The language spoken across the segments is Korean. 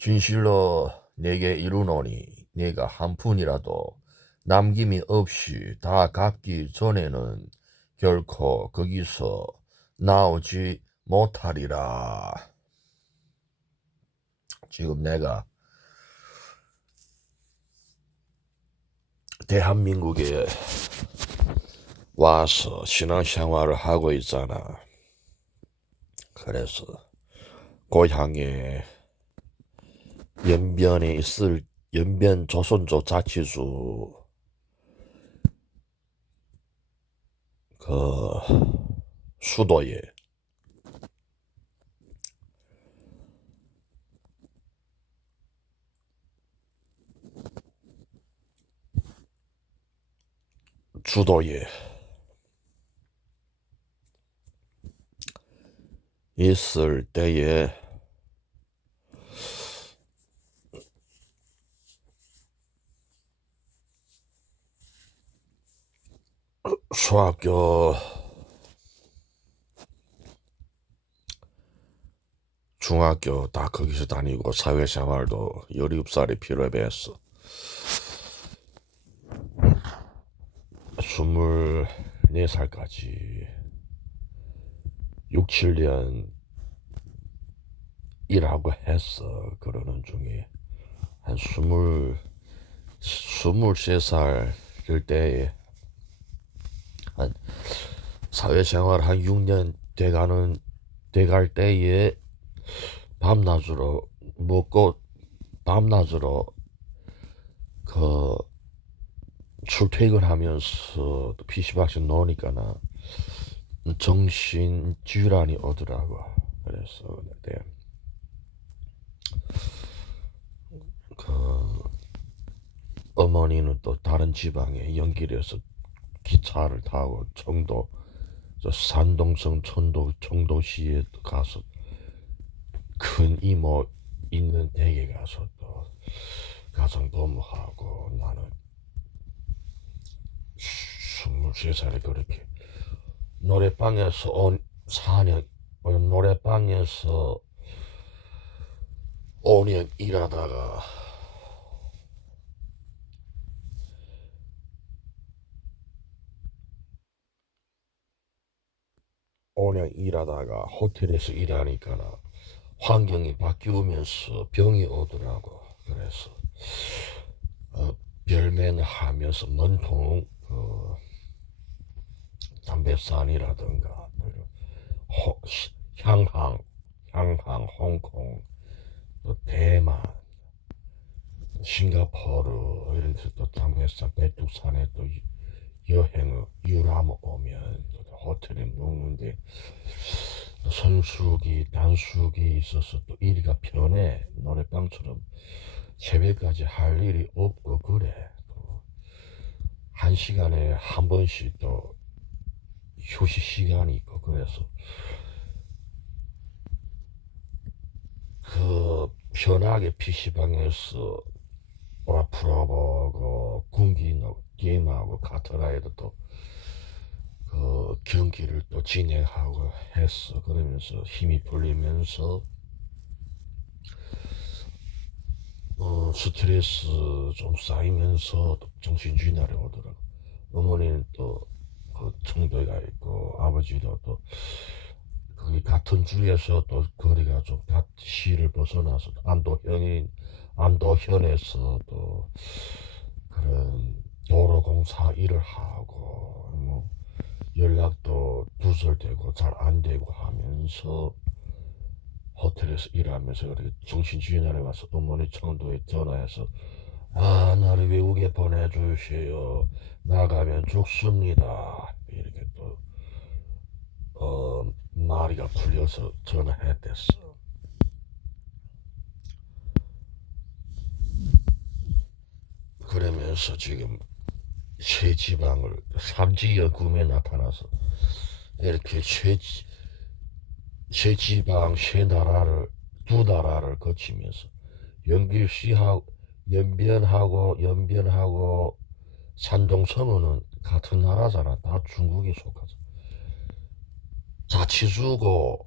진실로 내게 이르노니 네가 한 푼이라도 남김이 없이 다 갚기 전에는 결코 거기서 나오지 못하리라. 지금 내가 대한민국에 와서 신앙생활을 하고 있잖아. 그래서 고향에 연변에 있을 연변 조선족 자치수 그 수도에 주도에 있을 때에 중학교, 중학교 다 거기서 다니고 사회생활도 17살이 필요했어. 24살까지 6, 7년 일하고 했어. 그러는 중에 한 23살 될 때에 한 사회생활 한 6년 돼갈 때에 밤낮으로 먹고 밤낮으로 그 출퇴근하면서 PC방에서 노니까나 정신 질환이 오더라고. 그래서 그 어머니는 또 다른 지방에 연길에서 기차를 타고 청도 산동성 청도시에 가서 큰 이모 있는 댁에 가서 또 가정부모하고 나는 23살에 그렇게 노래방에서 4년 노래방에서 5년 일하다가 호텔에서 일하니까 환경이 바뀌면서 병이 오더라고. 그래서 별매는 하면서 문통 담배산이라든가 향항, 홍콩, 또 대만, 싱가포르 이런 데서 또 담배산 백두산에 또 여행을 유람 오면 호텔에 묵는데 선숙이 단숙이 있어서 또 일이가 편해. 노래방처럼 새벽까지 할 일이 없고 그래. 또 한 시간에 한 번씩 또 휴식 시간이 있고 그래서 그 편하게 PC방에서 풀어보고 군기 게임하고 카트라이더 또 그 경기를 또 진행하고 했어. 그러면서 힘이 풀리면서 스트레스 좀 쌓이면서 또 정신줄날이 오더라고. 어머니는 또 그 청도에 가 있고 아버지도 또 거기 같은 주에서 또 거리가 좀 시를 벗어나서 안도현에서 또 그런 도로공사 일을 하고 뭐 연락도 두절되고 잘 안 되고 하면서 호텔에서 일하면서 그렇게 정신주의날에 와서 어머니 청도에 전화해서 나를 외국에 보내주세요. 나가면 죽습니다. 이렇게 또 마리가 풀려서 전화했댔어. 그러면서 지금 새 지방을 삼지연금에 나타나서 이렇게 새 지방 새 나라를 두 나라를 거치면서 연길시하고 연변하고 산동성어는 같은 나라잖아. 다 중국에 속하잖아. 자치수고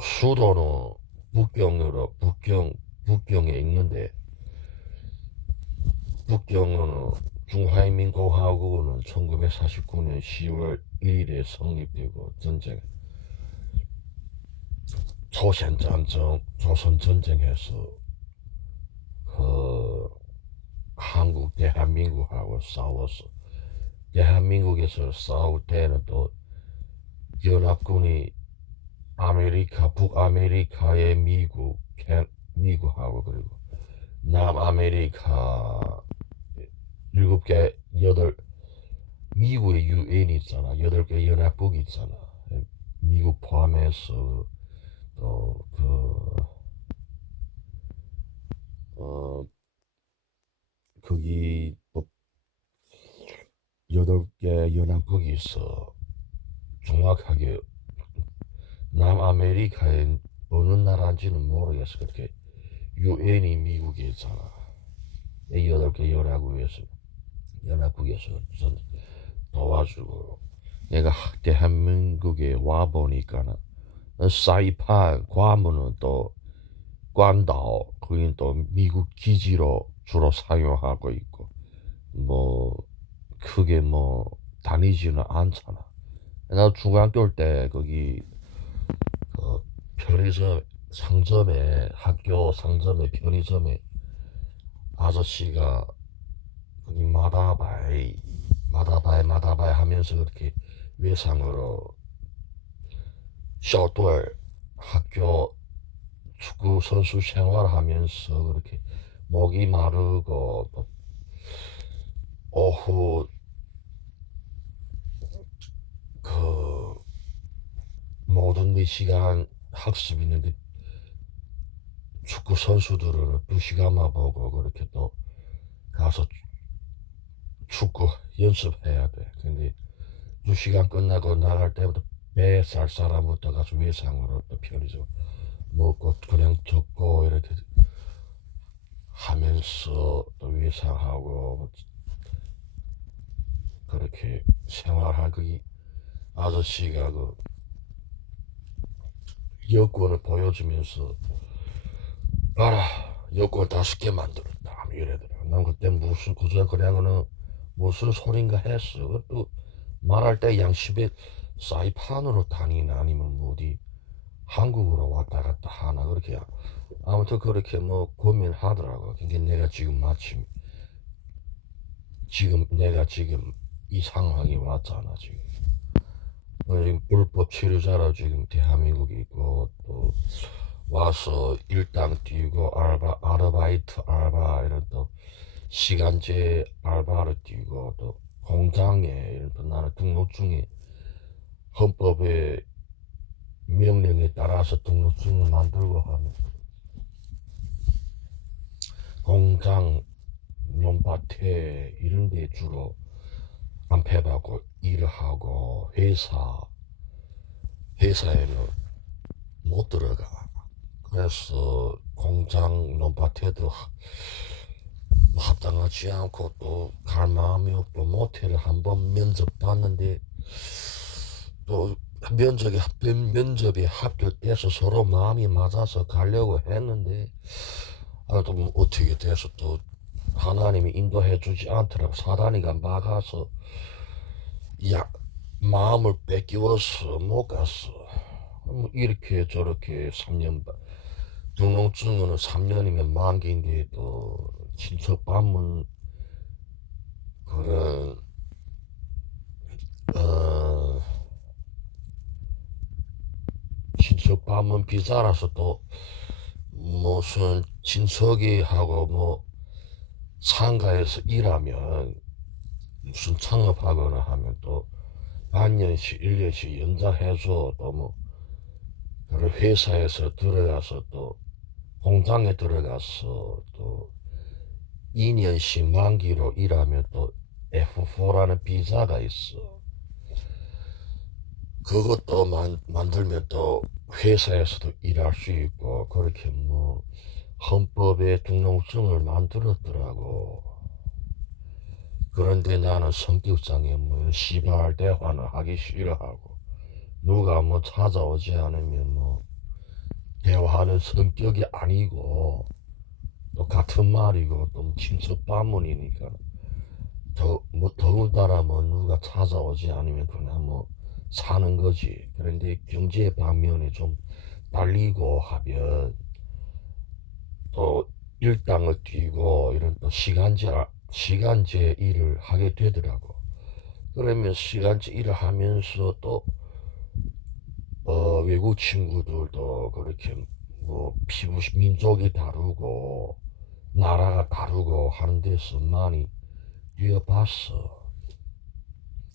수도는 북경에 있는데, 북경은 중화인민공화국은 1949년 10월 1일에 성립되고 조선전쟁, 조선전쟁에서 그 한국 대한민국하고 싸웠어. 대한민국에서 싸울 때는 또 연합군이 북아메리카의 미국하고 그리고 남아메리카 7개, 8, 미국의 유엔이 있잖아. 8개 연합국이 있잖아. 미국 포함해서 또 거기 또 8개 연합국이 있어. 정확하게 남아메리카의 어느 나라인지는 모르겠어. 그렇게 유엔이 미국에 있잖아. 이 8개 연합국에서 도와주고 내가 대한민국에 와 보니까는 사이판 괌은 또 관다오 거긴 또 미국 기지로 주로 사용하고 있고 뭐 크게 뭐 다니지는 않잖아. 나 중학교 때 거기 그 편의점 상점에 학교 상점에 편의점에 아저씨가 거기 마다바이 하면서 그렇게 외상으로 셔틀 학교 축구 선수 생활하면서 그렇게 목이 마르고 또 오후 그 모든 4시간 학습 있는데 축구 선수들은 2시간만 보고 그렇게 또 가서 축구 연습해야 돼. 근데 2시간 끝나고 나갈 때부터 배 살 사람부터 가서 외상으로 또 편의점 먹고 그냥 적고 이렇게 하면서 또 외상하고 그렇게 생활할 그 아저씨가 그 여권을 보여주면서 알아 여권 5개 만들었다 이래더라고. 난 그때 무슨 그냥은 무슨 소린가 했어. 또 말할 때 양심에 사이판으로 다니나 아니면 뭐 어디 한국으로 왔다 갔다 하나 그렇게 아무튼 그렇게 뭐 고민하더라고. 그러니까 내가 지금 마침 내가 지금 이 상황이 왔잖아 지금. 지금 불법 치료자로 지금 대한민국에 있고 또 와서 일당 뛰고 아르바이트 알바 이런 또 시간제 알바를 뛰고 또 공장에 이런 또 나는 등록증에 헌법의 명령에 따라서 등록증을 만들고 하면 공장 논밭에 이런 데 주로 안패하고 일을 하고 회사에는 못 들어가. 그래서 공장 논밭에도 합당하지 않고 또 갈 마음이 없고 모텔을 한번 면접 봤는데 또 면접에 합격돼서 서로 마음이 맞아서 가려고 했는데 또 뭐 어떻게 돼서 또 하나님이 인도해 주지 않더라고. 사단이가 막아서 마음을 뺏기워서 못 갔어. 뭐 이렇게 저렇게 3년 등록증은 3년이면 만기인데 또 친척 방문 그런 친척 방문 비자라서 또 무슨 친척이 하고 뭐 상가에서 일하면 무슨 창업하거나 하면 또 반년씩 1년씩 연장해줘. 또 뭐 그런 회사에서 들어가서 또 공장에 들어가서 또 2년씩 만기로 일하면 또 F4라는 비자가 있어. 그것도 만들면 또 회사에서도 일할 수 있고 그렇게 뭐 헌법에 등록증을 만들었더라고. 그런데 나는 성격상에 뭐 시발 대화는 하기 싫어하고 누가 뭐 찾아오지 않으면 뭐 대화하는 성격이 아니고 또 같은 말이고 또 친척 방문이니까 더군다나 뭐 누가 찾아오지 않으면 그냥 뭐 사는 거지. 그런데 경제 방면에 좀 딸리고 하면 또 일당을 뛰고 이런 또 시간제 일을 하게 되더라고. 그러면 시간제 일을 하면서 또 외국 친구들도 그렇게 뭐 피부 민족이 다르고 나라가 다르고 하는 데서 많이 뛰어봤어.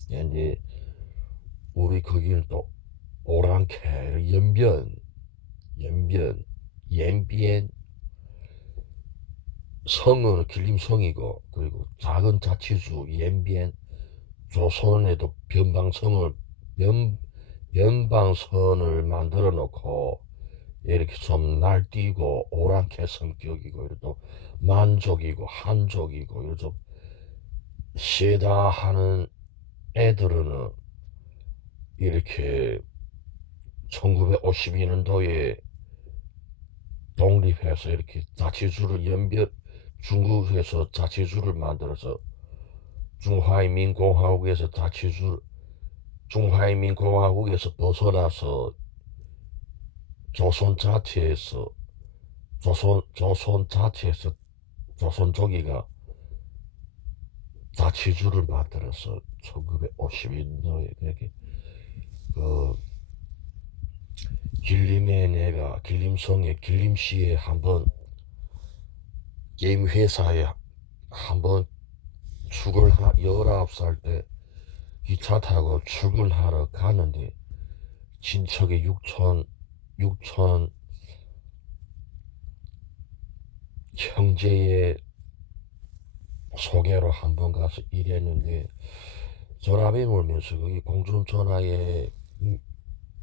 근데 우리 거기는 또 오랑캐, 연변, 옌비엔, 성은 길림성이고, 그리고 작은 자치주 옌비엔, 조선에도 변방선을 만들어 놓고, 이렇게 좀 날뛰고, 오랑캐 성격이고, 이렇게 또 만족이고, 한족이고, 이렇게 좀 세다 하는 애들은 이렇게 1952년도에 독립해서 이렇게 자치주를 중국에서 자치주를 만들어서 중화인민공화국에서 중화인민공화국에서 벗어나서 조선 자체에서 조선 자체에서 조선족이가 자치주를 만들어서 1952년도에 그렇게 그 길림에 내가 길림성에 길림시에 한번 게임 회사에 한번 19살 때 기차 타고 출근하러 가는데 친척의 육촌 형제의 소개로 한번 가서 일했는데 전화비 몰면서 거기 공중전화에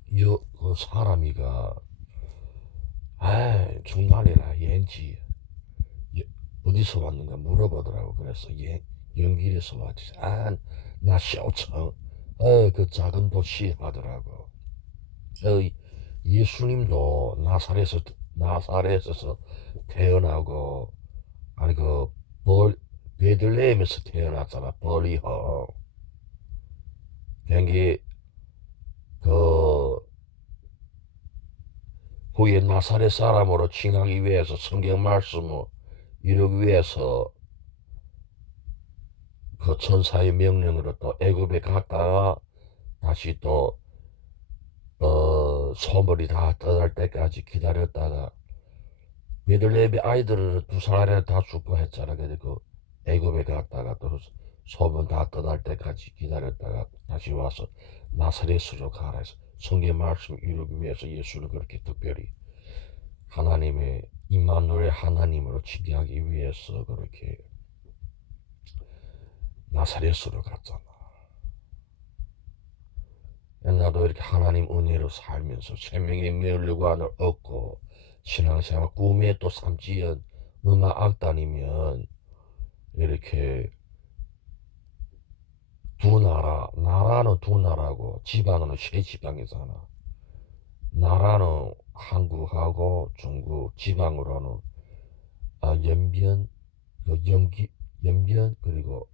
그 사람이가 중날이라 옌지 어디서 왔는가 물어보더라고. 그래서 연길에서 왔지. 나 쇼청 그 작은 도시 하더라고. 예수님도 나사렛에서 태어나고 아니 베들레헴에서 태어났잖아. 버리허. 경기 그 후에 나사렛 사람으로 칭하기 위해서 성경 말씀을 이루기 위해서 그 천사의 명령으로 또 애굽에 갔다가 다시 또 소물이 다 떠날 때까지 기다렸다가 베들레헴의 아이들은 두 살에 다 죽고 했잖아. 그래서 그 애굽에 갔다가 또 소문 다 떠날 때까지 기다렸다가 다시 와서 나사렛으로 가라 해서 성경 말씀 이루기 위해서 예수를 그렇게 특별히 하나님의 임마누엘 하나님으로 칭하기 위해서 그렇게 나사렛으로 갔잖아. 나도 이렇게 하나님 은혜로 살면서 생명의 멸류관을 얻고 신앙생활 꿈에 또 삼지연 음악 악단이면 이렇게 나라는 두 나라고 지방은 세 지방이잖아. 나라는 한국하고 중국, 지방으로는 연변, 연변 그리고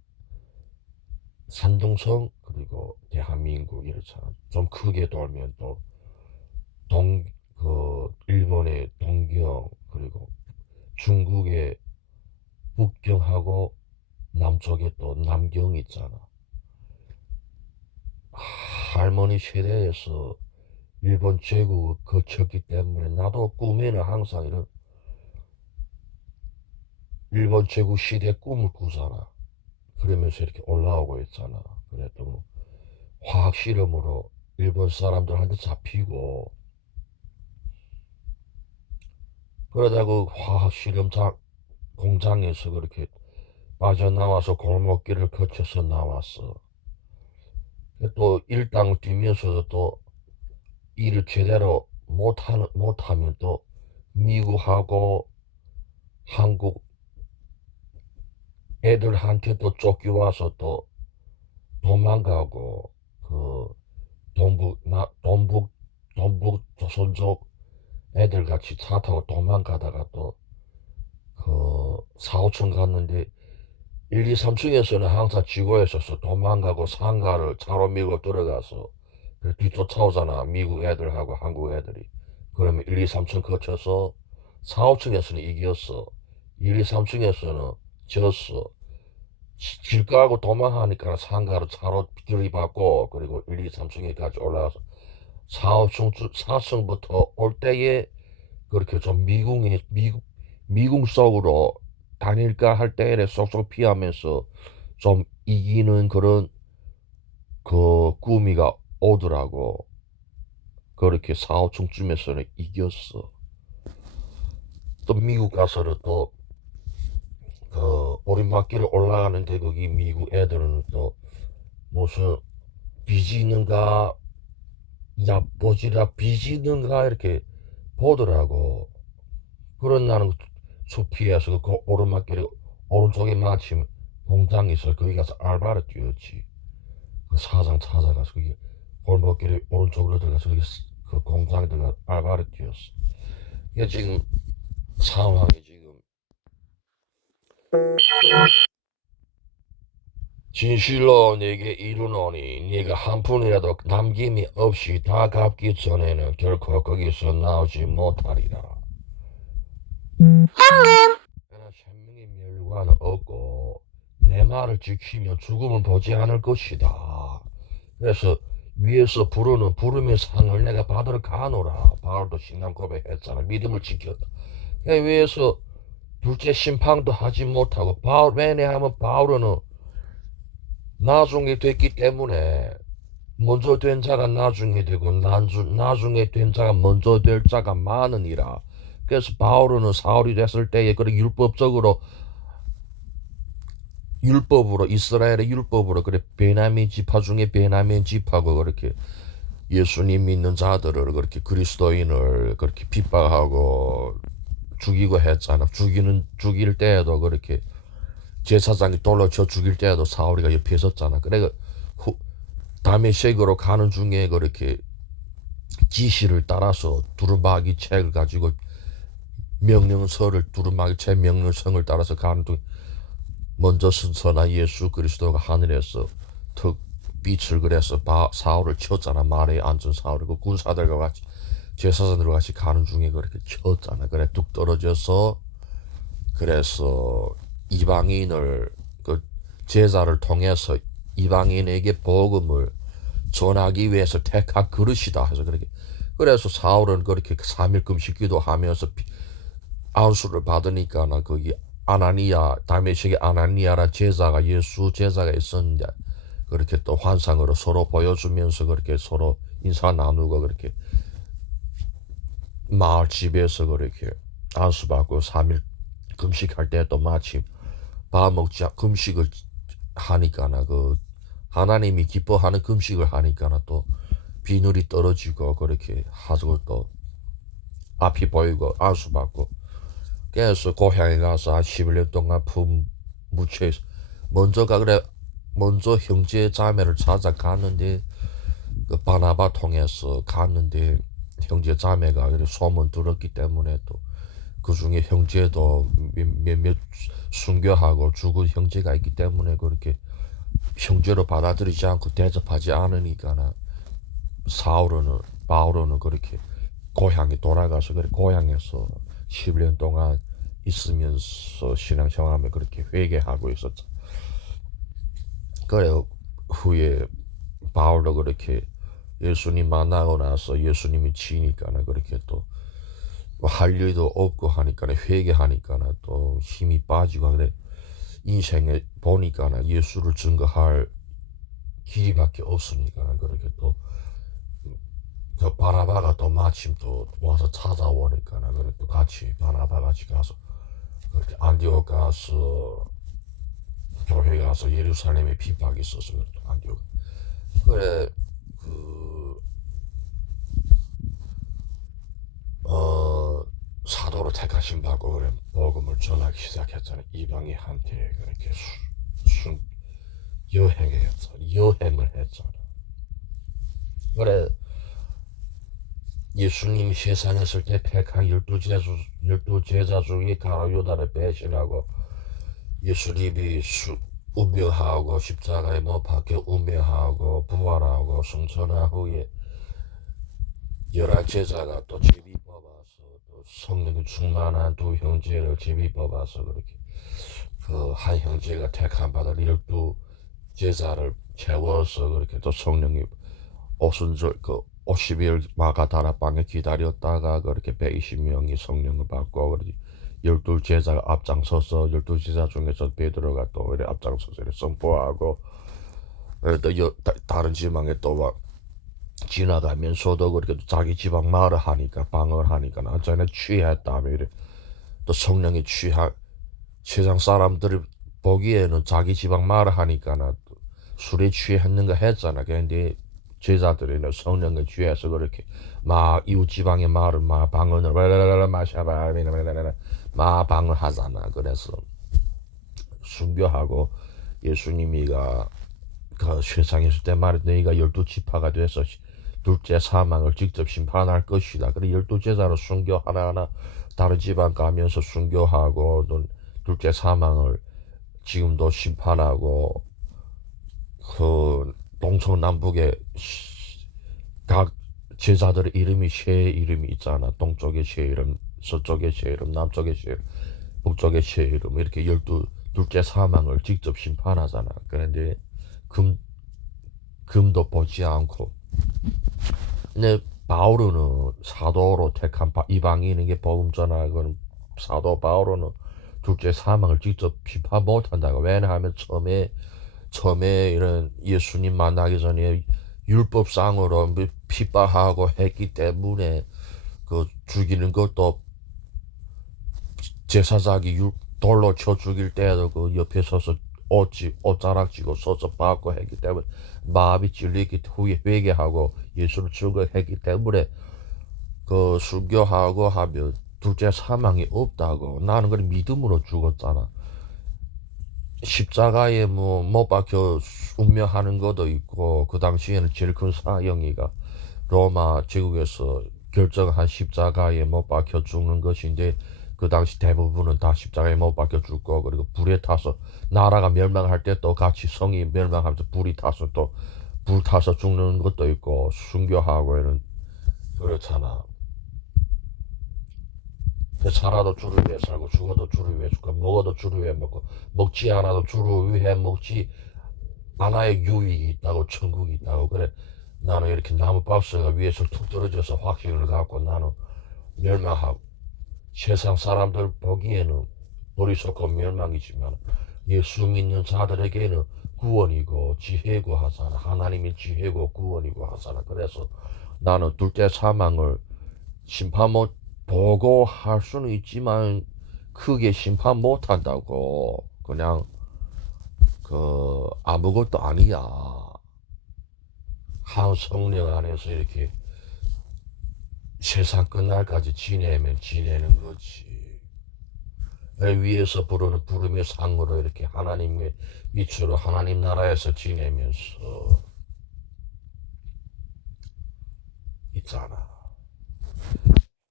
산둥성 그리고 대한민국 이렇잖아. 좀 크게 돌면 또 일본의 동경 그리고 중국의 북경하고 남쪽에 또 남경 있잖아. 할머니 세대에서 일본 제국을 거쳤기 때문에 나도 꿈에는 항상 이런 일본 제국 시대 꿈을 꾸잖아. 그러면서 이렇게 올라오고 있잖아. 그래도 뭐 화학 실험으로 일본 사람들한테 잡히고 그러다 그 화학 실험 공장에서 그렇게 빠져나와서 골목길을 거쳐서 나왔어. 또 일당을 뛰면서도 또 일을 제대로 못하면 또 미국하고 한국 애들한테 또 쫓겨와서 또 도망가고 그 동북 조선족 애들 같이 차 타고 도망가다가 또 그 4, 5층 갔는데 1, 2, 3층에서는 항상 쥐고 있었어. 도망가고 상가를 차로 밀고 들어가서 뒤쫓아오잖아. 미국 애들하고 한국 애들이. 그러면 1, 2, 3층 거쳐서 4, 5층에서는 이겼어. 1, 2, 3층에서는 졌어. 길 까고 도망하니까 상가로 차로 들이받고 그리고 1, 2, 3층에까지 올라가서 4, 5층, 4층부터 올 때에 그렇게 좀 미국 속으로 다닐까 할 때에 쏙쏙 피하면서 좀 이기는 그런 그 꾸미가 오더라고. 그렇게 4, 5층쯤에서는 이겼어. 또 미국 가서는 또 그 오르막길을 올라가는데 거기 미국 애들은 또 무슨 비지는가 야보지라 비지는가 이렇게 보더라고. 그런 나는 숲이어서 그 오르막길에 오른쪽에 마침 공장이 있어. 거기 가서 알바를 뛰었지. 그 사장 찾아가서 거기 골목길에 오른쪽으로 들어가서 거기 그 공장에 들어가 알바를 뛰었어. 이게 지금 상황이 지금 진실로 내게 이르노니 네가 한 푼이라도 남김이 없이 다 갚기 전에는 결코 거기서 나오지 못하리라. 그러나 생명의 멸류관은 없고 내 말을 지키며 죽음을 보지 않을 것이다. 그래서 위에서 부르는 부름의 상을 내가 받으러 가노라. 바울도 신앙 고백했잖아. 믿음을 지켰다. 위에서 둘째 심판도 하지 못하고 왜냐하면 바울은 나중에 됐기 때문에 먼저 된 자가 나중에 되고 나중에 된 자가 먼저 될 자가 많으니라. 그래서 바울은 사울이 됐을 때에 그렇게 율법으로 이스라엘의 율법으로 그래 베냐민 지파 중에 베냐민 지파고 그렇게 예수님 믿는 자들을 그렇게 그리스도인을 그렇게 핍박하고 죽이고 했잖아. 죽일 때에도 그렇게 제사장이 돌로 쳐 죽일 때에도 사울이가 옆에 있었잖아. 그래 다메섹으로 가는 중에 그렇게 지시를 따라서 두루마기 책을 가지고 두루마기 책 명령성을 따라서 가는 중 먼저 선선한 예수 그리스도가 하늘에서 턱 빛을 그래서 사울을 쳤잖아. 말에 앉은 사울을 그 군사들과 같이 제사장들과 같이 가는 중에 그렇게 쳤잖아. 그래 뚝 떨어져서 그래서 이방인을 그 제자를 통해서 이방인에게 복음을 전하기 위해서 택한 그릇이다 해서 그렇게 그래서 사울은 그렇게 3일 금식 기도하면서 안수를 받으니까 나 거기 아나니아 다메섹의 아나니아라 제자가 예수 제자가 있었는데 그렇게 또 환상으로 서로 보여주면서 그렇게 서로 인사 나누고 그렇게 마을 집에서 그렇게 안수받고 3일 금식할 때 또 마침 밥 먹자 금식을 하니까나 그 하나님이 기뻐하는 금식을 하니까나 또 비늘이 떨어지고 그렇게 하고 또 앞이 보이고 안수받고 그래서 고향에 가서 한 11년 동안 품 묻혀 먼저 형제 자매를 찾아갔는데 그 바나바 통해서 갔는데 형제 자매가 소문 들었기 때문에 또 그 중에 형제도 몇몇 순교하고 죽은 형제가 있기 때문에 그렇게 형제로 받아들이지 않고 대접하지 않으니까 바울은 그렇게 고향에 돌아가서 그래 고향에서 11년 동안 있으면서 신앙생활을 그렇게 회개하고 있었죠. 그래 후에 바울도 그렇게 예수님 만나고 나서 예수님이 치니까는 그렇게 또 할 일도 없고 하니까 회개하니까 또 힘이 빠지고 그래 인생에 보니까 예수를 증거할 길이밖에 없으니까 그렇게 또 저 바나바가 또 마침 또 와서 찾아오니까 그래 또 같이 바나바 같이 가서 그렇게 안디옥 가서 교회 가서 예루살렘에 핍박이 있어서 그래 또 안디옥 그래 그 사도로 택하신 받고 그래 복음을 전하기 시작했잖아. 이방인한테 그렇게 여행을 했잖아. 그래 예수님이 세상에 있을 때 택한 열두 제자 중에 가룟 유다를 배신하고 예수님이 운명하고 십자가에 못 박혀 운명하고 부활하고 승천한 후에 열한 제자가 또 제비 뽑아서 또 성령이 충만한 두 형제를 제비 뽑아서 그렇게 그 한 형제가 택한 받을 열두 제자를 채워서 그렇게 또 성령이 오순절 그 50일 마가다락방에 기다렸다가 그렇게 120명이 성령을 받고 그렇게 열두 제자가 앞장서서 열두 제자 중에서 베드로가 또 이렇게 앞장서서 이렇게 선포하고 또 다른 지방에 또 막 지나가면서도 그렇게 자기 지방 말을 하니까 방언을 하니까 나 전에 취했다며 이래 또 성령이 취하 세상 사람들이 보기에는 자기 지방 말을 하니까 나 술에 취했는가 했잖아. 그런데 제자들이 성령에 취해서 그렇게 막 이웃 지방의 말을 막 방언을 마샤바 막 방언하잖아. 그래서 순교하고 예수님이가 그 세상에 있을 때 말해 너희가 열두 지파가 돼서 둘째 사망을 직접 심판할 것이다. 그래 열두 제자로 순교 하나하나 다른 지방 가면서 순교하고 또 둘째 사망을 지금도 심판하고 그 동서남북에 각 제자들의 이름이 세 이름이 있잖아. 동쪽의 세 이름, 서쪽의 세 이름, 남쪽의 세 이름, 북쪽의 세 이름 이렇게 열두 둘째 사망을 직접 심판하잖아. 그런데 금 금도 보지 않고 근데 바울은 사도로 택한 이방인에게 복음 전하고는 사도 바울은 둘째 사망을 직접 비판 못한다고. 왜냐하면 처음에 이런 예수님 만나기 전에 율법상으로 핍박하고 했기 때문에 그 죽이는 것도 제사장이 돌로 쳐 죽일 때도 그 옆에 서서 옷자락지고 서서 받고 했기 때문에 마음이 찔리기 후에 회개하고 예수를 증거했기 때문에 그 순교하고 하면 둘째 사망이 없다고. 나는 그걸 믿음으로 죽었잖아. 십자가에 뭐 못 박혀 운명하는 것도 있고 그 당시에는 제일 큰 사형이가 로마 제국에서 결정한 십자가에 못 박혀 죽는 것인데 그 당시 대부분은 다 십자가에 못 박혀 죽고 그리고 불에 타서 나라가 멸망할 때 또 같이 성이 멸망하면서 불이 타서 또 불 타서 죽는 것도 있고 순교하고에는 그렇잖아. 살아도 주를 위해 살고 죽어도 주를 위해 죽고 먹어도 주를 위해 먹고 먹지 않아도 주를 위해 먹지 않아야 유익이 있다고 천국이 있다고. 그래 나는 이렇게 나무 박스가 위에서 툭 떨어져서 확신을 갖고 나는 멸망하고 세상 사람들 보기에는 어리석고 멸망이지만 예수 믿는 자들에게는 구원이고 지혜고 하잖아. 하나님이 지혜고 구원이고 하잖아. 그래서 나는 둘째 사망을 심판 못 보고 할 수는 있지만 크게 심판 못 한다고. 그냥 그 아무것도 아니야. 한 성령 안에서 이렇게 세상 끝날까지 지내면 지내는 거지. 위에서 부르는 부름의 상으로 이렇게 하나님의 빛으로 하나님 나라에서 지내면서 있잖아.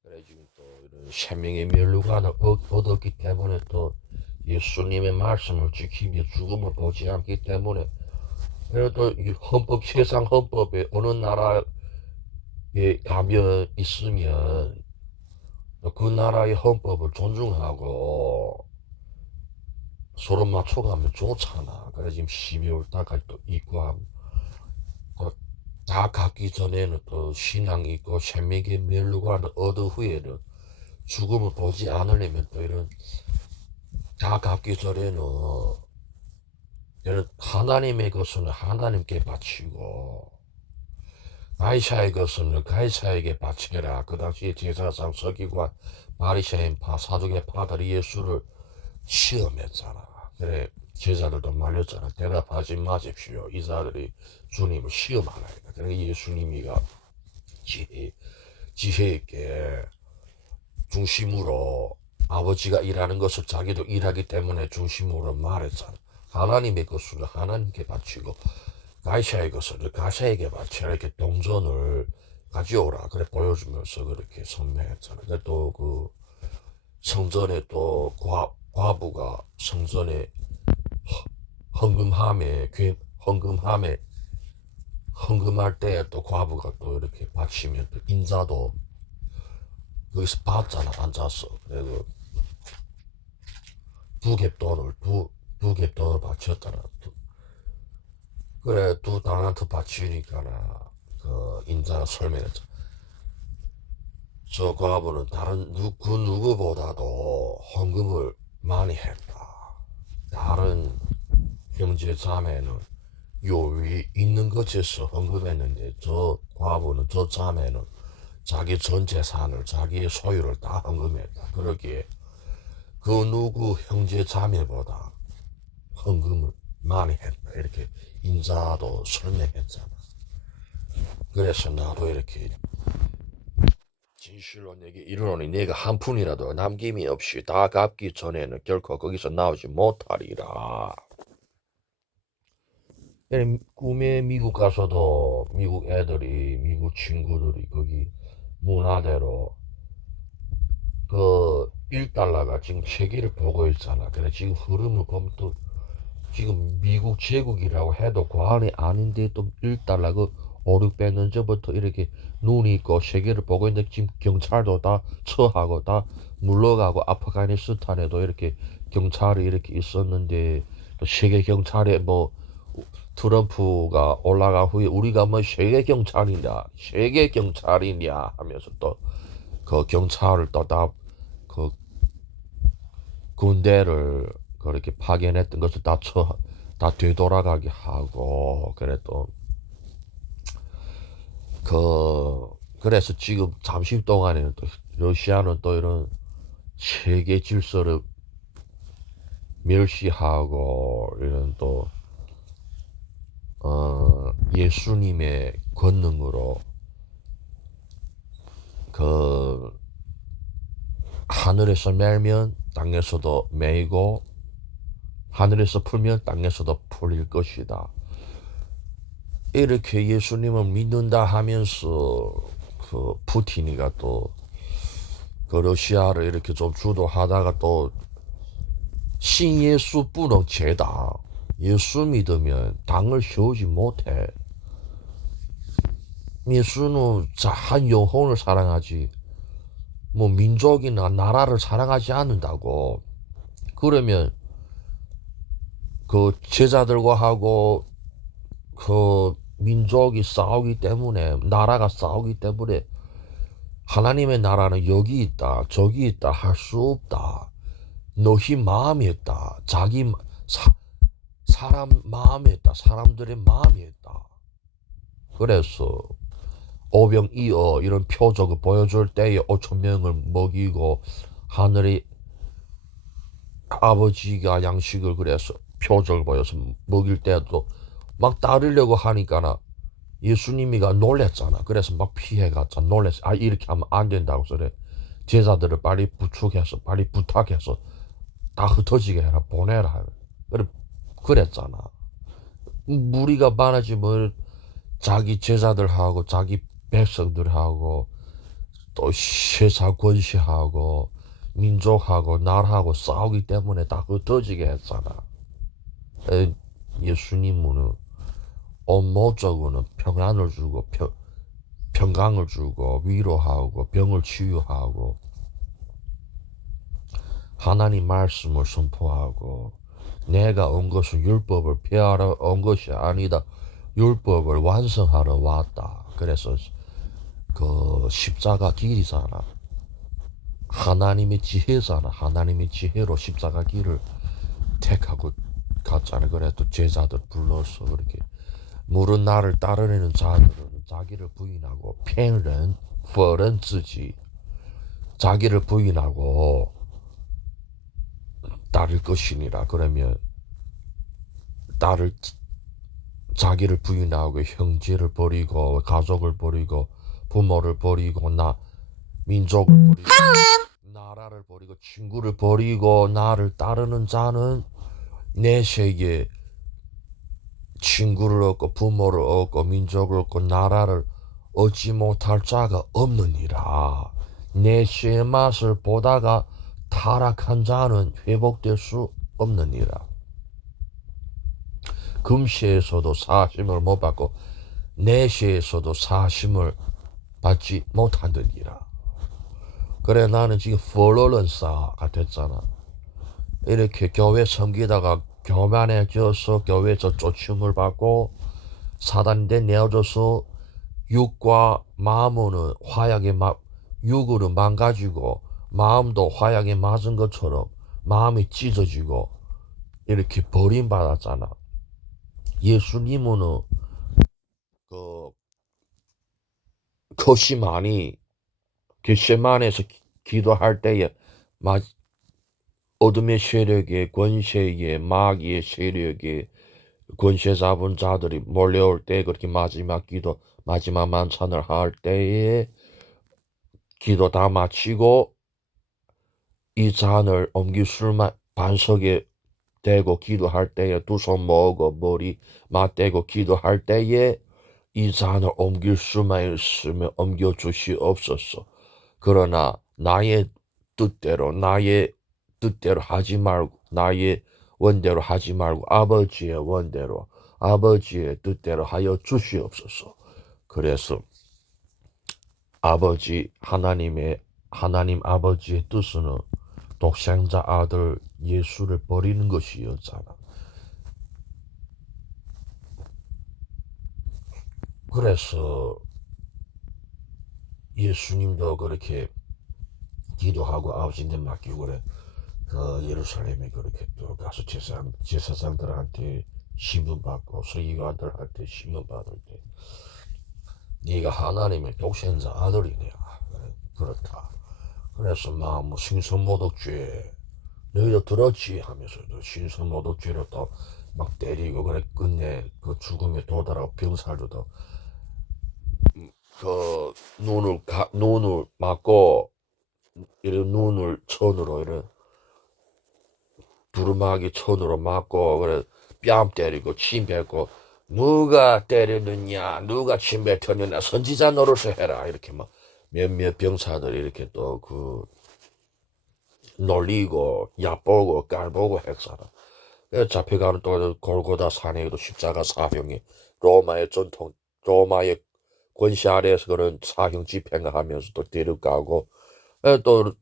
그래 지금 또 이런 생명의 면류관을 얻었기 때문에 또 예수님의 말씀을 지키며 죽음을 보지 않기 때문에 그래도 헌법 세상 헌법에 어느 나라에 가면 있으면 그 나라의 헌법을 존중하고 서로 맞춰가면 좋잖아. 그래 지금 12월 달까지 또 있고 하면 다 갖기 전에는 또 신앙이 있고 생명의 멸류관을 얻은 후에는 죽음을 보지 않으려면 또 이런 다 갖기 전에는 이런 하나님의 것은 하나님께 바치고 가이사의 것은 가이사에게 바치라. 그 당시에 제사장 서기관 바리새인 사두개 파들이 예수를 시험했잖아. 그래 제자들도 말렸잖아. 대답하지 마십시오. 이 자들이 주님을 시험하라. 그러니까 예수님이가 지혜 있게 중심으로 아버지가 일하는 것을 자기도 일하기 때문에 중심으로 말했잖아. 하나님의 것을 하나님께 바치고 가이사의 것을 가이사에게 바치라. 이렇게 동전을 가져오라 그래 보여주면서 그렇게 선매했잖아. 근데 또 그 성전에 또 과부가 성전에 헌금함에 헌금함에 헌금할 때 또 과부가 또 이렇게 바치면 또 인자도 거기서 봤잖아 앉아서. 그리고 두 갭돈을 바쳤잖아. 그래 두 달란트 바치니까나 그 인자가 설명했죠. 저 과부는 그 누구보다도 헌금을 많이 했다. 다른 형제 자매는 요위 있는 것에서 헌금했는데 저 과부는 저 자매는 자기 전 재산을 자기의 소유를 다 헌금했다. 그러기에 그 누구 형제 자매보다 헌금을 많이 했다. 이렇게 인자도 설명했잖아. 그래서 나도 이렇게 진실로 내게 이르노니 내가 한 푼이라도 남김이 없이 다 갚기 전에는 결코 거기서 나오지 못하리라. 꿈에 미국 가서도 미국 애들이 미국 친구들이 거기 문화대로 그 1달러가 지금 세계를 보고 있잖아. 그래 지금 흐름을 보면 또 지금 미국 제국이라고 해도 과언이 아닌데 또 1달러 그 5, 600년 전부터 이렇게 눈이 있고 세계를 보고 있는데 지금 경찰도 다 처하고 다 물러가고 아프가니스탄에도 이렇게 경찰이 이렇게 있었는데 또 세계 경찰에 뭐 트럼프가 올라간 후에 우리가 뭐 세계 경찰이냐 하면서 또 그 경찰을 또 다 그 군대를 그렇게 파견했던 것을 다 되돌아가게 하고 그랬던 그래서 지금 잠시 동안에는 또 러시아는 또 이런 세계 질서를 멸시하고 이런 또 예수님의 권능으로 그 하늘에서 멜면 땅에서도 메이고 하늘에서 풀면 땅에서도 풀릴 것이다. 이렇게 예수님을 믿는다 하면서 그 푸틴이가 또 그 러시아를 이렇게 좀 주도하다가 또 신예수 뿌렁 죄다. 예수 믿으면 땅을 세우지 못해. 예수는 한 영혼을 사랑하지 뭐 민족이나 나라를 사랑하지 않는다고. 그러면 그 제자들과 하고 그 민족이 싸우기 때문에 나라가 싸우기 때문에 하나님의 나라는 여기 있다 저기 있다 할 수 없다. 너희 마음이 있다. 사람 마음이 있다. 사람들의 마음이 있다. 그래서 오병이어 이런 표적을 보여줄 때에 5,000명을 먹이고 하늘의 아버지가 양식을 그래서 표적을 보여서 먹일 때도 막 따르려고 하니까 예수님이가 놀랬잖아. 그래서 막 피해갔잖아. 놀랬어. 이렇게 하면 안 된다고 그래. 제자들을 빨리 부축해서 빨리 부탁해서 다 흩어지게 해라 보내라. 그랬잖아. 무리가 많아지 뭐 자기 제자들하고 자기 백성들하고 또 세사 권시하고 민족하고 나라하고 싸우기 때문에 다 흩어지게 했잖아. 예수님은 목적으로는 평안을 주고 평강을 주고 위로하고 병을 치유하고 하나님 말씀을 선포하고 내가 온 것은 율법을 폐하러 온 것이 아니다. 율법을 완성하러 왔다. 그래서 그 십자가 길이잖아. 하나님의 지혜잖아. 하나님의 지혜로 십자가 길을 택하고 갔잖아. 그래 또 제자들 불러서 그렇게 물은 나를 따르는 자들은 자기를 부인하고骗人 否认自己 자기를 부인하고 따를 것이니라. 그러면 자기를 부인하고 형제를 버리고 가족을 버리고 부모를 버리고 민족을 버리고 나라를 버리고 친구를 버리고 나를 따르는 자는 내 세계에 친구를 얻고 부모를 얻고 민족을 얻고 나라를 얻지 못할 자가 없느니라. 내 시의 맛을 보다가 타락한 자는 회복될 수 없느니라. 금시에서도 사심을 못 받고 내시에서도 사심을 받지 못하느니라. 그래 나는 지금 플로런사가 됐잖아. 이렇게 교회 섬기다가 교만해져서 교회에서 쫓음을 받고 사단인데 내어져서 육과 마음은 화약에 육으로 망가지고 마음도 화약에 맞은 것처럼 마음이 찢어지고 이렇게 버림받았잖아. 예수님은 그 거시만이 겟세마네에서 기도할 때에 어둠의 세력에 권세에 마귀의 세력에 권세 잡은 자들이 몰려올 때 그렇게 마지막 기도 마지막 만찬을 할 때에 기도 다 마치고 이 잔을 옮길 술만 반석에 대고 기도할 때에 두 손 모으고 머리 맞대고 기도할 때에 이 잔을 옮길 수만 있으면 옮겨주시옵소서. 그러나 나의 뜻대로 하지 말고 나의 원대로 하지 말고 아버지의 원대로 아버지의 뜻대로 하여 주시옵소서. 그래서 하나님 아버지의 뜻은 독생자 아들 예수를 버리는 것이었잖아. 그래서 예수님도 그렇게 기도하고 아버지한테 맡기고 그래. 그 예루살렘에 그렇게 또 가서 제사장들한테 신문 받고 서기관들한테 신문 받을 때 네가 하나님의 독생자 아들이냐. 그렇다. 그래서 막 신선모독죄 너희도 들었지 하면서도 신선모독죄로 또 막 때리고 그래. 끝내 그 죽음에 도달하고 병살도 그 눈을 막고 이런 눈을 천으로 이런 두루마기 천으로 맞고 그래 뺨 때리고 침 뱉고 누가 때렸느냐 누가 침 뱉었느냐 선지자 노릇을 해라 이렇게 막 몇몇 병사들이 이렇게 또 그 놀리고 얕보고 깔보고 했잖아. 그래서 잡혀가는 또 골고다 산에도 십자가 사형이 로마의 권세 아래에서 그런 사형 집행을 하면서 또 데려가고 또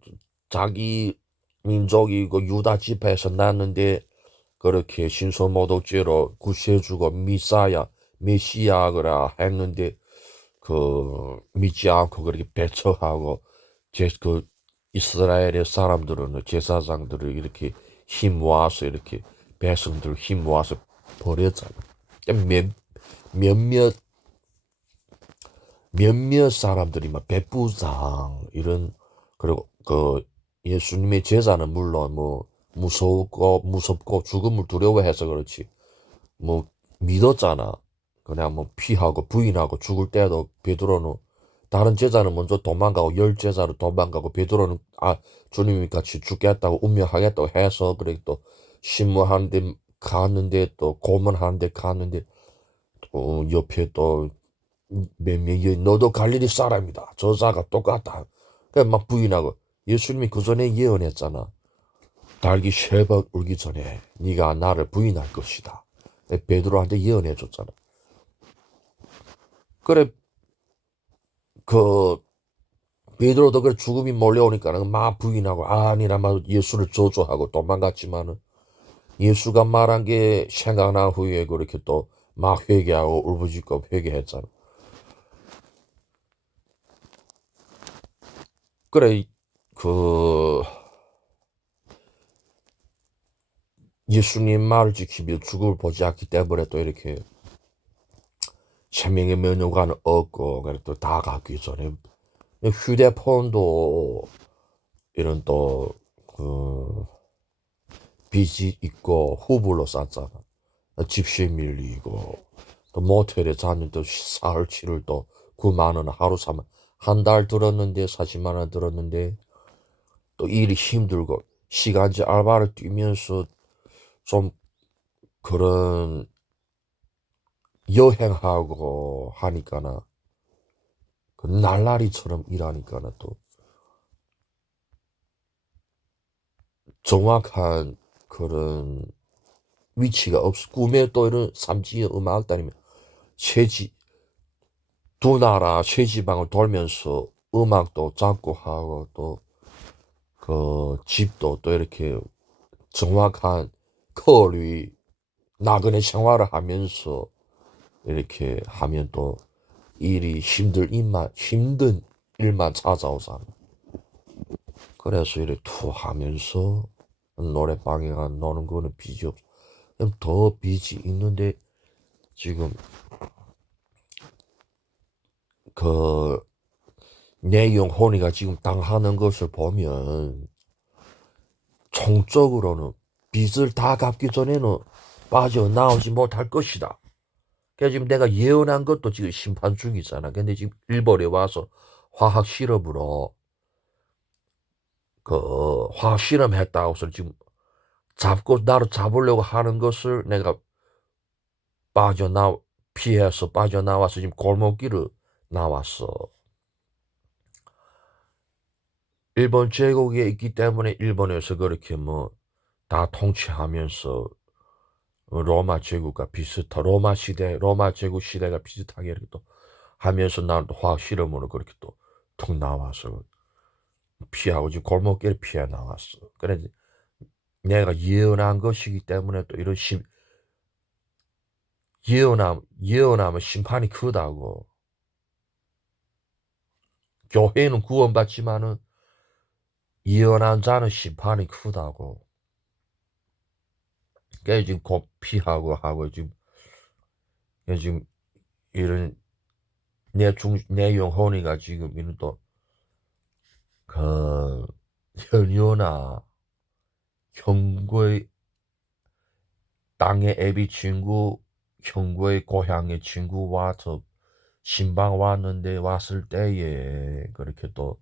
자기 민족이고 유다 지파에서 났는데 그렇게 신선모독죄로 구세주고 메시아라 했는데 그 믿지 않고 그렇게 배척하고 그 이스라엘의 사람들은 제사장들을 이렇게 힘 모아서 이렇게 백성들 힘 모아서 버렸잖아. 몇몇 몇몇 사람들이 막 백부장 이런 그리고 그 예수님의 제자는 물론 뭐 무섭고 죽음을 두려워해서 그렇지 뭐 믿었잖아. 그냥 뭐 피하고 부인하고 죽을 때도 베드로는 다른 제자는 먼저 도망가고 열 제자로 도망가고 베드로는 주님이 같이 죽겠다고 운명하겠다고 해서 그래 또 신문하는데 갔는데 또 고문하는데 갔는데 또 옆에 또 몇 명이 너도 갈릴리 사람이다. 저자가 똑같다. 그래 막 부인하고 예수님이 그 전에 예언했잖아. 달기 3번 울기 전에 네가 나를 부인할 것이다. 베드로한테 예언해줬잖아. 그래 그 베드로도 그래 죽음이 몰려오니까 막 부인하고 아니라 막 예수를 저주하고 도망갔지만은 예수가 말한 게 생각난 후에 그렇게 또 막 회개하고 울부짖고 회개했잖아. 그래 그 예수님 말을 지키며 죽음을 보지 않기 때문에 또 이렇게 생명의 면류관을 얻고 그래 또 다가기 전에 휴대폰도 이런 또 그 빚이 있고 후불로 쌌잖아. 집세 밀리고 또 모텔에 잤는데 사흘 치를 또 9만 원 하루 3만 한 달 들었는데 40만 원 들었는데 또 일이 힘들고 시간제 알바를 뛰면서 좀 그런 여행하고 하니까나 그 날라리처럼 일하니까는 또 정확한 그런 위치가 없어. 꿈에 또 이런 삼지의 음악단이면 쇠지 두 나라 쇠지방을 돌면서 음악도 잡고 하고 또 그 집도 또 이렇게 정확한 거리 나그네 생활을 하면서 이렇게 하면 또 일이 힘든 일만 찾아오잖아. 그래서 이렇게 투 하면서 노래방에 가 노는 거는 빚이 없어. 더 빚이 있는데 지금 그 내용 혼이가 지금 당하는 것을 보면 총적으로는 빚을 다 갚기 전에는 빠져나오지 못할 것이다. 그래서 지금 내가 예언한 것도 지금 심판 중이잖아. 근데 지금 일본에 와서 화학 실험으로 그 화학 실험했다고서 지금 나를 잡으려고 하는 것을 내가 빠져나 피해서 빠져나와서 지금 골목길을 나왔어. 일본 제국에 있기 때문에 일본에서 그렇게 뭐 다 통치하면서 로마 제국과 비슷한 로마 제국 시대가 비슷하게 이렇게 또 하면서 나는 또 화학 실험으로 그렇게 또 툭 나와서 피하고 지금 골목길에 피해 나왔어. 그래 내가 예언한 것이기 때문에 또 이런 예언하면 심판이 크다고. 교회는 구원받지만은 예언한 자는 심판이 크다고. 그래 지금 곧 피하고 하고 지금 이런 내 영혼이가 지금 이런 또 그 현유나 형구의 땅의 애비 친구 형구의 고향의 친구와 저 신방 왔는데 왔을 때에 그렇게 또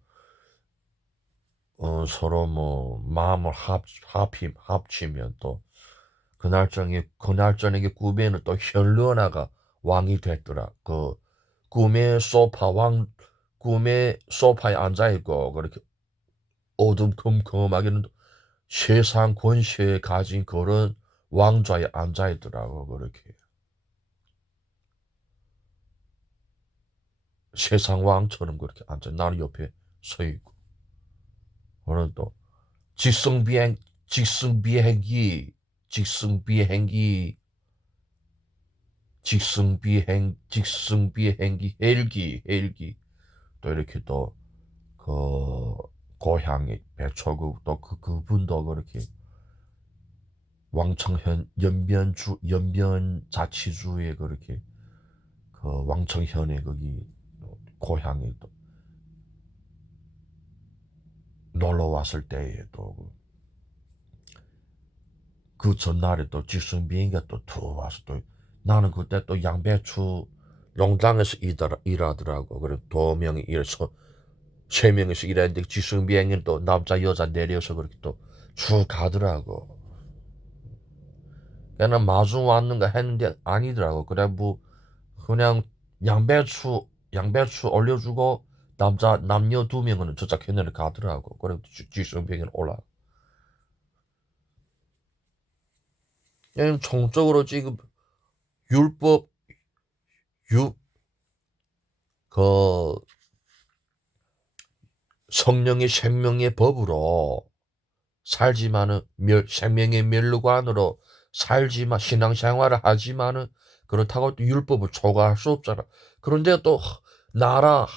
서로 뭐 마음을 합치면 또 그날 저녁에 꿈에는 또 현루나가 왕이 됐더라. 그 꿈의 소파에 앉아 있고 그렇게 어둠컴컴하게는 세상 권세 가진 그런 왕좌에 앉아 있더라고. 그렇게 세상 왕처럼 그렇게 앉아. 나는 옆에 서 있고. 그는 또 직승비행 직승비행기 직승비행기 직승비행기 헬기 또 이렇게 또 그 고향의 배초국 또 그분도 그렇게 왕청현 연변자치주에 그렇게 그 왕청현에 거기 고향에 또 놀러 왔을 때에 또 그 전날에 또 직승 비행기가 또 들어와서 또 나는 그때 또 양배추 농장에서 일하더라고. 그래 두 명이 일해서 세 명이서 일했는데 직승 비행기는 또 남자 여자 내려서 그렇게 또 쭉 가더라고. 그냥 마중 왔는가 했는데 아니더라고. 그래 뭐 그냥 양배추 올려주고 남녀 두 명은 저쪽 해내를 가더라고. 그래 직승 비행기는 올라. 그냥 총적으로 지금 율법 유 그 성령의 생명의 법으로 살지만은 생명의 멸류관으로 살지만 신앙생활을 하지만은 그렇다고 또 율법을 초과할 수 없잖아. 그런데 또 나라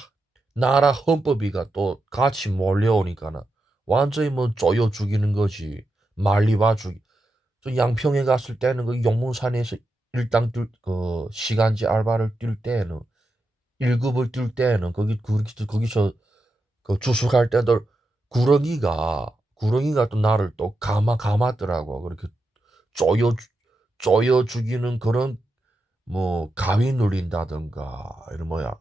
헌법이가 또 같이 몰려오니까는 완전히 뭐 쪼여 죽이는 거지. 말리와 죽이. 저 양평에 갔을 때는 그 용문산에서 일당 그 시간제 알바를 뛸 때에는 1급을 뛸 때에는 거기서 그 주식할 때도 구렁이가 또 나를 또 감았더라고. 그렇게 쪼여 쪼여 죽이는 그런 뭐 가위 눌린다든가 이런 뭐야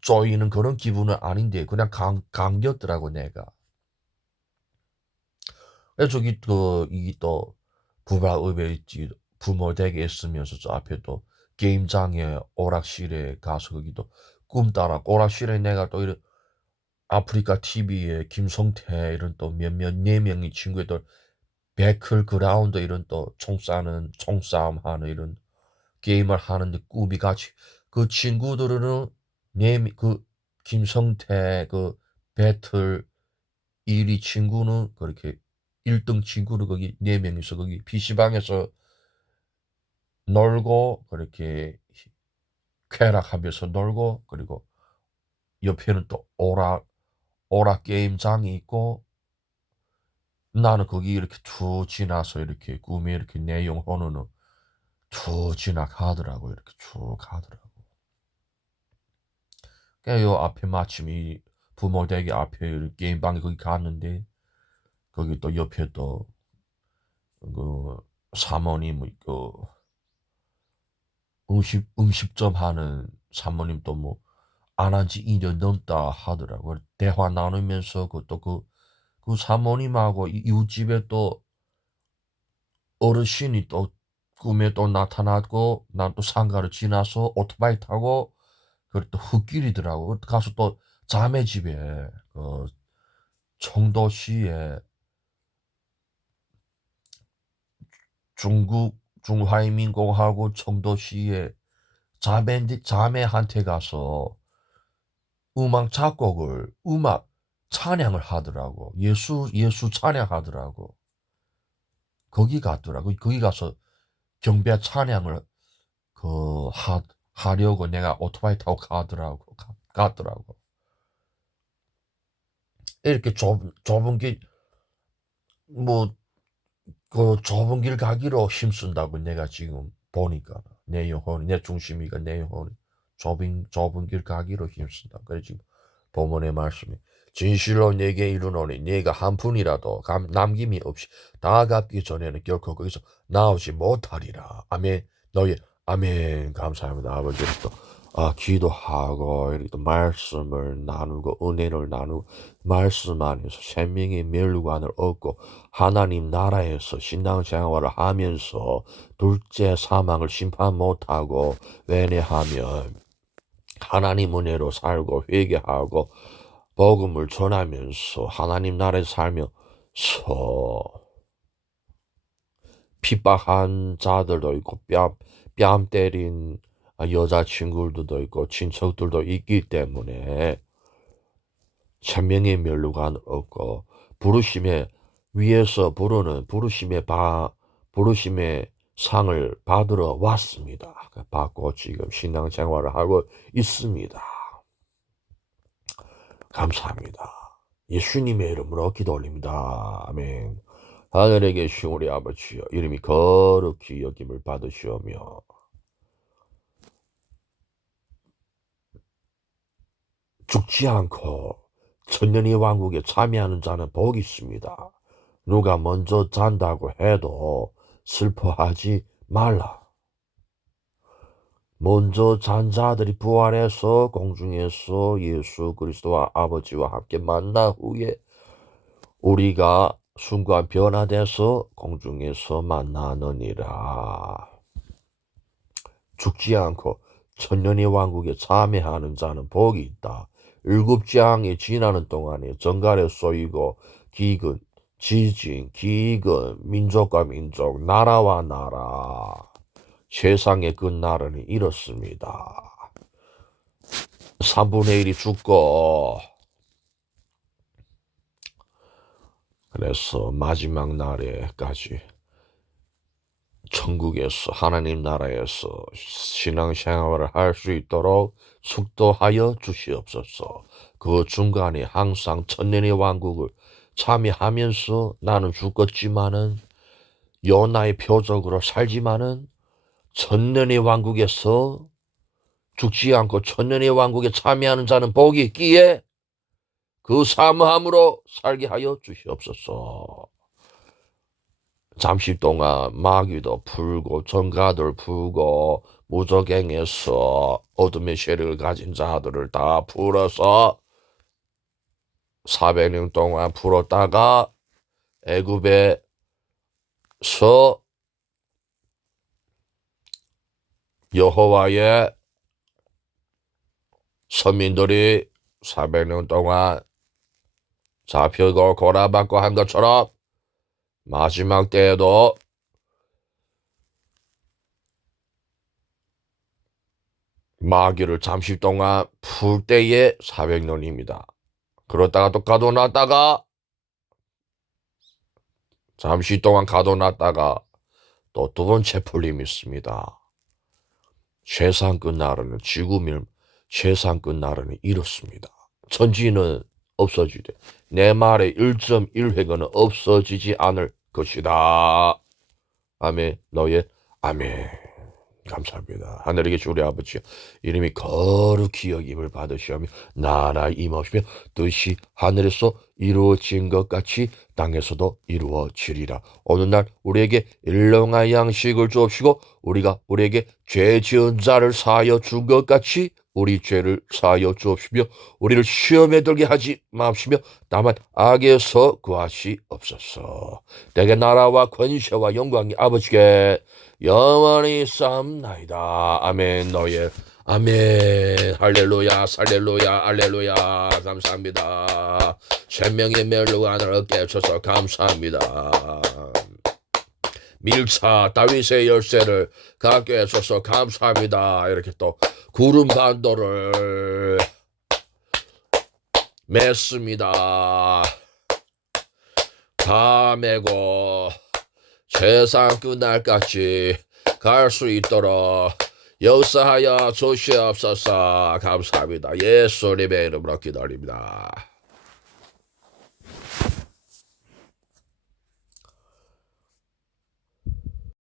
쪼이는 그런 기분은 아닌데 그냥 감겼더라고 내가. 그래서 저기 또 이게 또 부바읍에 있지 부모 댁에 있으면서 저 앞에 또 게임장에 오락실에 가서 거기 또 꿈 따라 꼬라실에 내가 또 이런 아프리카 TV에 김성태 이런 또 몇몇 4명의 친구들 배틀그라운드 이런 또 총싸움 하는 이런 게임을 하는데 꿈이 같이 그 친구들은 그 김성태 그 배틀 1위 친구는 그렇게 1등 친구는 거기 4명이서 거기 PC방에서 놀고 그렇게 쾌락하면서 놀고 그리고 옆에는 또 오락 게임장이 있고 나는 거기 이렇게 툭 지나서 이렇게 꿈에 이렇게 내용 호는 툭 지나가더라고 이렇게 쭉 가더라고. 그요 앞에 마침 이 부모 댁에 앞에 게임방에 거기 갔는데 거기 또 옆에 또 그 사모님 그 음식점 하는 사모님 또 뭐 안 한 지 2년 넘다 하더라고. 대화 나누면서 그 사모님하고 이웃집에 또 어르신이 또 꿈에 또 나타났고 난 또 상가를 지나서 오토바이 타고 그또 흙길이더라고. 가서 또 자매 집에 청도시에 중국 중화인민공화국 청도시에 자매한테 가서 음악 찬양을 하더라고. 예수 찬양하더라고. 거기 갔더라고. 거기 가서 경배 찬양을 그 하려고 내가 오토바이 타고 갔더라고. 이렇게 좁은 길, 뭐, 그 좁은 길 가기로 힘쓴다고 내가 지금 보니까. 내 영혼이, 내 중심이가 내 영혼이 좁은 길 가기로 힘쓴다. 그래, 지금 본문의 말씀이. 진실로 내게 이르노니 네가 한 푼이라도 남김이 없이 다 갚기 전에는 결코 거기서 나오지 못하리라. 아멘. 너희 아멘. 감사합니다. 아버지 또 기도하고 이렇게 또 말씀을 나누고 은혜를 나누고 말씀 안에서 생명의 멸관을 얻고 하나님 나라에서 신앙생활을 하면서 둘째 사망을 심판 못하고 왜냐하면 하나님 은혜로 살고 회개하고 복음을 전하면서 하나님 나라에 살면서 핍박한 자들도 있고 뺨 때린 여자친구들도 있고 친척들도 있기 때문에 천명의 멸류관을 얻고 부르심에 위에서 부르는 부르심의 상을 받으러 왔습니다. 받고 지금 신앙생활을 하고 있습니다. 감사합니다. 예수님의 이름으로 기도 올립니다. 아멘. 하늘에 계신 우리 아버지여 이름이 거룩히 여김을 받으시오며 죽지 않고 천년의 왕국에 참여하는 자는 복이 있습니다. 누가 먼저 잔다고 해도 슬퍼하지 말라. 먼저 잔 자들이 부활해서 공중에서 예수 그리스도와 아버지와 함께 만난 후에 우리가 순간 변화돼서 공중에서 만나느니라. 죽지 않고 천년의 왕국에 참여하는 자는 복이 있다. 7장이 지나는 동안에 정갈에 쏘이고 기근, 지진, 기근, 민족과 민족, 나라와 나라 세상의 끝날은 이렇습니다. 3분의 1이 죽고 그래서 마지막 날에까지 천국에서 하나님 나라에서 신앙생활을 할 수 있도록 축도하여 주시옵소서. 그 중간에 항상 천년의 왕국을 참여하면서 나는 죽었지만은 요나의 표적으로 살지만은 천년의 왕국에서 죽지 않고 천년의 왕국에 참여하는 자는 복이 있기에 그 사모함으로 살게 하여 주시옵소서. 잠시 동안 마귀도 풀고 전가들 풀고 무적행에서 어둠의 세력을 가진 자들을 다 풀어서 400년 동안 풀었다가 애굽에서 여호와의 선민들이 400년 동안 잡히고 고난받고 한 것처럼 마지막 때에도 마귀를 잠시 동안 풀 때에 400년입니다. 그러다가 또 가둬놨다가 잠시 동안 가둬놨다가 또 두 번째 풀림이 있습니다. 세상 끝나라는 지구멸 세상 끝나라는 이렇습니다. 천지는 없어지되 내 말의 1.1획은 없어지지 않을 것이다. 아멘. 너의 아멘. 감사합니다. 하늘에 계신 우리 아버지여, 이름이 거룩히 여김을 받으시오며 나라 임하시며 뜻이 하늘에서 이루어진 것 같이 땅에서도 이루어지리라. 어느 날 우리에게 일용할 양식을 주옵시고 우리가 우리에게 죄 지은 자를 사하여 준 것 같이 우리 죄를 사하여 주옵시며 우리를 시험에 들게 하지 마옵시며 다만 악에서 구하시옵소서. 내게 나라와 권세와 영광이 아버지께 영원히 싸움나이다. 아멘. 너의 아멘. 할렐루야 할렐루야 할렐루야. 감사합니다. 생명의 멜로가를 깨쳐서 감사합니다. 밀차 다윗의 열쇠를 갖게 해줘서 감사합니다. 이렇게 또 구름 반도를 맸습니다. 다 메고 세상 끝날까지 갈 수 있도록 역사하여 주시옵소서. 감사합니다. 예수님의 이름으로 기도합니다.